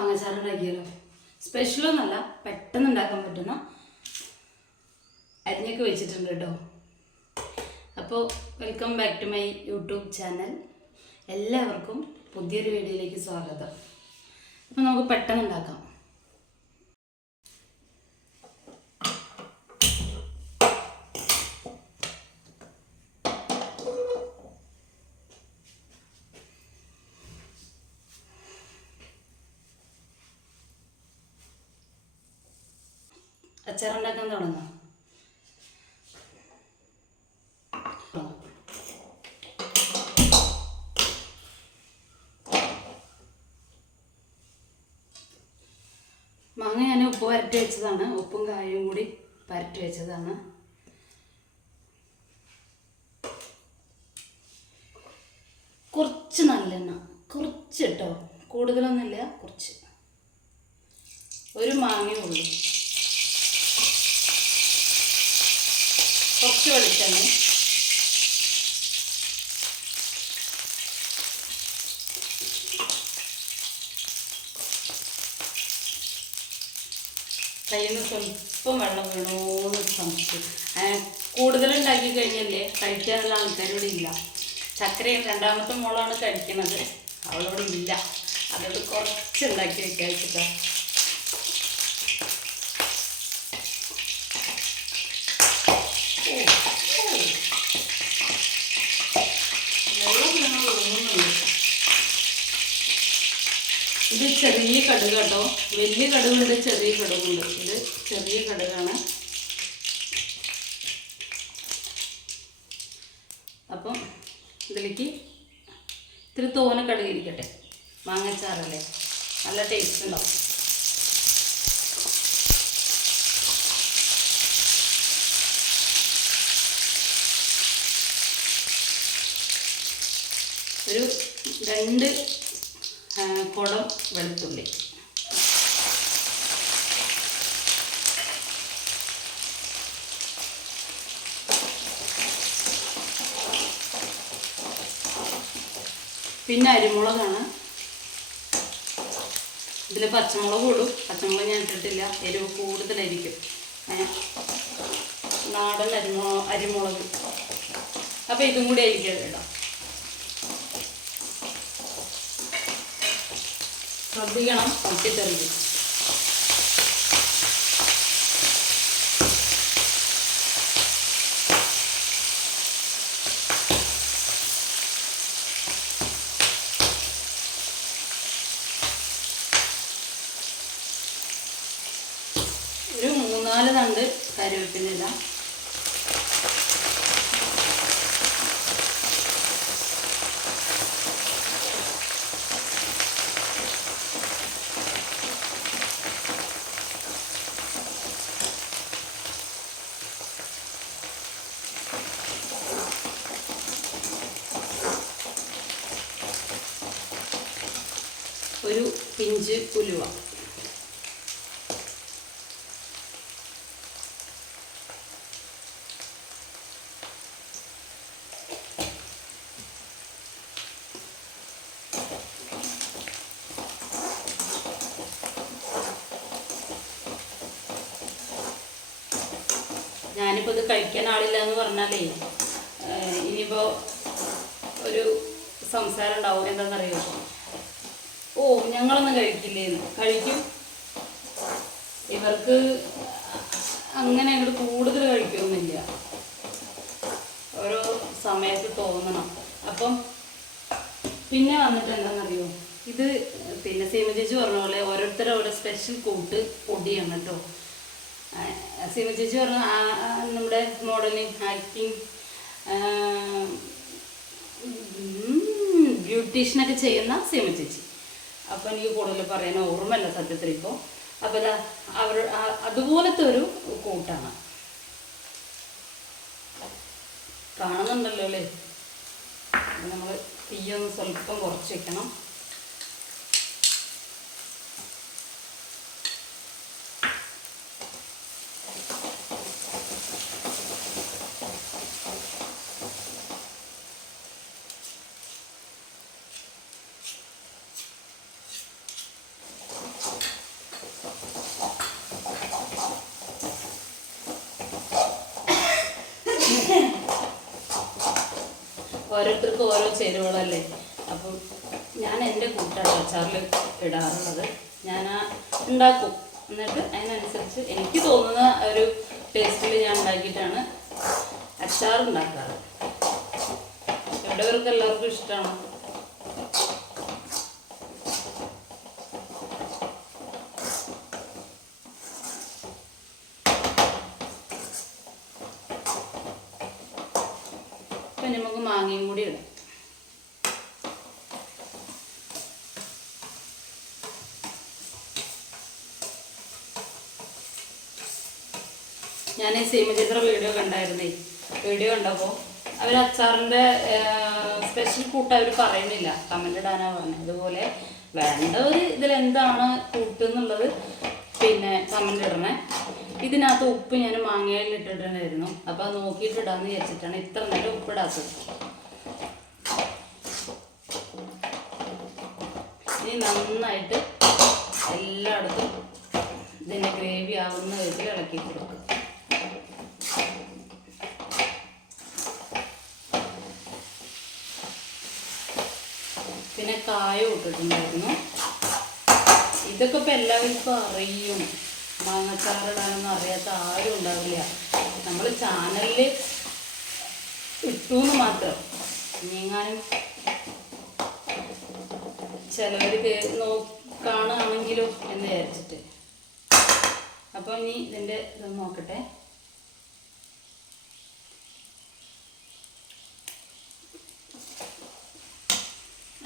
മാങ്ങാച്ചാറ് ഉണ്ടാക്കിയാലോ? സ്പെഷ്യലൊന്നുമല്ല, പെട്ടെന്ന് ഉണ്ടാക്കാൻ പറ്റുന്ന അരിഞ്ഞൊക്കെ വെച്ചിട്ടുണ്ട് കേട്ടോ. അപ്പോൾ welcome back to my YouTube channel. എല്ലാവർക്കും പുതിയൊരു വീഡിയോയിലേക്ക് സ്വാഗതം. അപ്പോൾ നമുക്ക് പെട്ടെന്ന് ഉണ്ടാക്കാം. അച്ചാറുണ്ടാക്കാൻ തുടങ്ങാം. മാങ്ങ ഞാൻ ഉപ്പ് വരട്ടി വെച്ചതാണ്, ഉപ്പും കായും കൂടി വരട്ടി വെച്ചതാണ്. കുറച്ച് നല്ലെണ്ണ, കുറച്ച് കേട്ടോ, കൂടുതലൊന്നുമില്ല, കുറച്ച്. ഒരു മാങ്ങയേ ഉള്ളൂ. കുറച്ച് വെളിച്ചെണ്ണ, കയ്യിൽ നിന്ന് സ്വല്പം വെള്ളം വീണോന്ന് സംശയം. കൂടുതലുണ്ടാക്കി കഴിഞ്ഞല്ലേ കഴിക്കാനുള്ള ആൾക്കാരോട് ഇല്ല. ചക്കരയും രണ്ടാമത്തെ മോളാണ് കഴിക്കുന്നത്, അവളോട് ഇല്ല. അതോട് കുറച്ച് ഉണ്ടാക്കി വെക്കാച്ചിട്ടാ. ഇത് ചെറിയ കടുക് കേട്ടോ, വലിയ കടുകുണ്ട്, ചെറിയ കടുകുണ്ട്. ഇത് ചെറിയ കടുകാണ്. അപ്പം ഇതിലേക്ക് ഇത്തിരി തോനെ കടുക് ഇരിക്കട്ടെ, മാങ്ങച്ചാറല്ലേ, നല്ല ടേസ്റ്റ് ഉണ്ടാവും. ഒരു 2 കുടം വെളുത്തുള്ളി, പിന്നെ അരിമുളകാണ്. ഇതിൽ പച്ചമുളക് ഇടും, പച്ചമുളക് ഞാൻ ഇട്ടിട്ടില്ല, എരിവ് കൂടുതലായിരിക്കും. നാടൻ അരിമുളക്. അപ്പോൾ ഇതും കൂടി ആയിരിക്കും ഇടാം. ശ്രദ്ധിക്കണം, പൊട്ടിത്തെറിക്കും. ഒരു 3-4 തണ്ട് കറിവേപ്പില. ഒരു പിഞ്ച് ഉലുവ. ഞാനിപ്പോൾ ഇത് കഴിക്കാൻ ആളില്ല എന്ന് പറഞ്ഞാലേ ഇനിയിപ്പോൾ ഒരു സംസാരം ഉണ്ടാവും. എന്താണെന്നറിയോ, ഓ ഞങ്ങളൊന്നും കഴിക്കില്ലേന്ന്. കഴിക്കും. ഇവർക്ക് അങ്ങനെ അങ്ങോട്ട് കൂടുതൽ കഴിക്കൊന്നുമില്ല, ഓരോ സമയത്ത് തോന്നണം. അപ്പം പിന്നെ വന്നിട്ട് എന്താണെന്നറിയോ, ഇത് പിന്നെ സീമ ചേച്ചി പറഞ്ഞ പോലെ ഓരോരുത്തരും ഓരോ സ്പെഷ്യൽ കൂട്ട് പൊടിയാണ് കേട്ടോ. സീമ ചേച്ചി പറഞ്ഞ നമ്മുടെ മോഡലിംഗ്, ആക്ടിങ്, ബ്യൂട്ടീഷ്യനൊക്കെ ചെയ്യുന്ന സീമ ചേച്ചി. അപ്പോൾ എനിക്ക് കൂടുതൽ പറയാൻ ഓർമ്മയില്ല സത്യത്തിൽ ഇപ്പോൾ. അപ്പോൾ അതുപോലത്തെ ഒരു കൂട്ടാണ്. കാണുന്നുണ്ടല്ലോ അല്ലേ. നമ്മൾ തീയൊന്ന് സ്വല്പം കുറച്ച് വയ്ക്കണം. ഓരോരുത്തർക്കും ഓരോ ചേരുവകളല്ലേ. അപ്പം ഞാൻ എൻ്റെ കൂട്ടാണ് അച്ചാറിൽ ഇടാറുള്ളത്. ഞാൻ ഉണ്ടാക്കും, എന്നിട്ട് അതിനനുസരിച്ച് എനിക്ക് തോന്നുന്ന ഒരു ടേസ്റ്റിൽ ഞാൻ ഉണ്ടാക്കിയിട്ടാണ് അച്ചാർ ഉണ്ടാക്കാറ്. ഇവിടെവർക്ക് എല്ലാവർക്കും ഇഷ്ടമാണ്. അപ്പം നമുക്ക് മാങ്ങയും കൂടി ഇടാം. ഞാൻ ഈ സീമചിത്ര വീഡിയോ കണ്ടായിരുന്നേ. വീഡിയോ കണ്ടപ്പോൾ അവർ അച്ചാറിൻ്റെ സ്പെഷ്യൽ കൂട്ട് അവർ പറയുന്നില്ല, കമൻ്റ് ഇടാനാണ് പറഞ്ഞത്. ഇതുപോലെ വേണ്ടവർ ഇതിലെന്താണ് കൂട്ടെന്നുള്ളത് പിന്നെ കമൻ്റ് ഇടണേ. ഇതിനകത്ത് ഉപ്പ് ഞാൻ മാങ്ങയിൽ ഇട്ടിട്ടുണ്ടായിരുന്നു, അപ്പോൾ അത് നോക്കിയിട്ട് ഇടാമെന്ന് വിചാരിച്ചിട്ടാണ് ഇത്ര നേരം ഉപ്പിടാത്തത്. ഇനി നന്നായിട്ട് എല്ലായിടത്തും ഇതിൻ്റെ ഗ്രേവി ആവുന്ന വിധത്തിൽ ഇളക്കി കൊടുക്കുക. പിന്നെ കായം ഇട്ടിട്ടുണ്ടായിരുന്നു. ഇതൊക്കെ ഇപ്പം എല്ലാവർക്കും അറിയും. മാങ്ങച്ചാറിടാനൊന്നും അറിയാത്ത ആരും ഉണ്ടാവില്ല. നമ്മൾ ചാനലിൽ ഇട്ടൂന്ന് മാത്രം. നീങ്ങാനും ചിലവർ കാണുകയാണെങ്കിലോ എന്ന് വിചാരിച്ചിട്ട്. അപ്പോൾ ഇനി ഇതിൻ്റെ ഇത് നോക്കട്ടെ.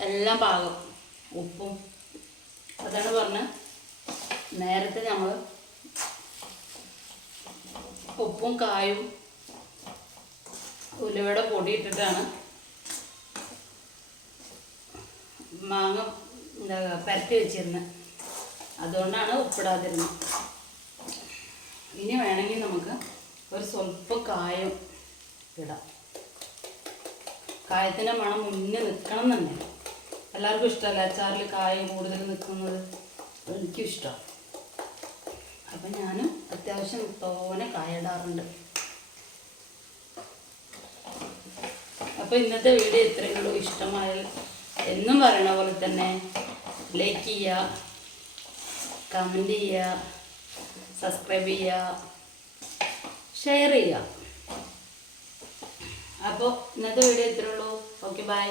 എല്ലാം പാകം, ഉപ്പും. അതാണ് പറഞ്ഞത്, നേരത്തെ നമ്മൾ ഉപ്പും കായും ഉലുവയുടെ പൊടി ഇട്ടിട്ടാണ് മാങ്ങ പരത്തി വെച്ചിരുന്നത്. അതുകൊണ്ടാണ് ഉപ്പിടാതിരുന്നത്. ഇനി വേണമെങ്കിൽ നമുക്ക് ഒരു സ്വല്പം കായം ഇടാം. കായത്തിൻ്റെ മണം മുന്നേ നിൽക്കണം തന്നെ. എല്ലാവർക്കും ഇഷ്ടമല്ല അച്ചാറിൽ കായം കൂടുതൽ നിൽക്കുന്നത്. എനിക്കും ഇഷ്ടമാണ്. അപ്പം ഞാനും അത്യാവശ്യം തോനെ കായ ഇടാറുണ്ട്. അപ്പോൾ ഇന്നത്തെ വീഡിയോ ഇത്രയേ ഉള്ളൂ. ഇഷ്ടമായാൽ എന്നും പറയണ പോലെ തന്നെ ലൈക്ക് ചെയ്യുക, കമൻറ്റ് ചെയ്യുക, സബ്സ്ക്രൈബ് ചെയ്യുക, ഷെയർ ചെയ്യുക. അപ്പോൾ ഇന്നത്തെ വീഡിയോ ഇത്രയേ ഉള്ളൂ. Okay, by.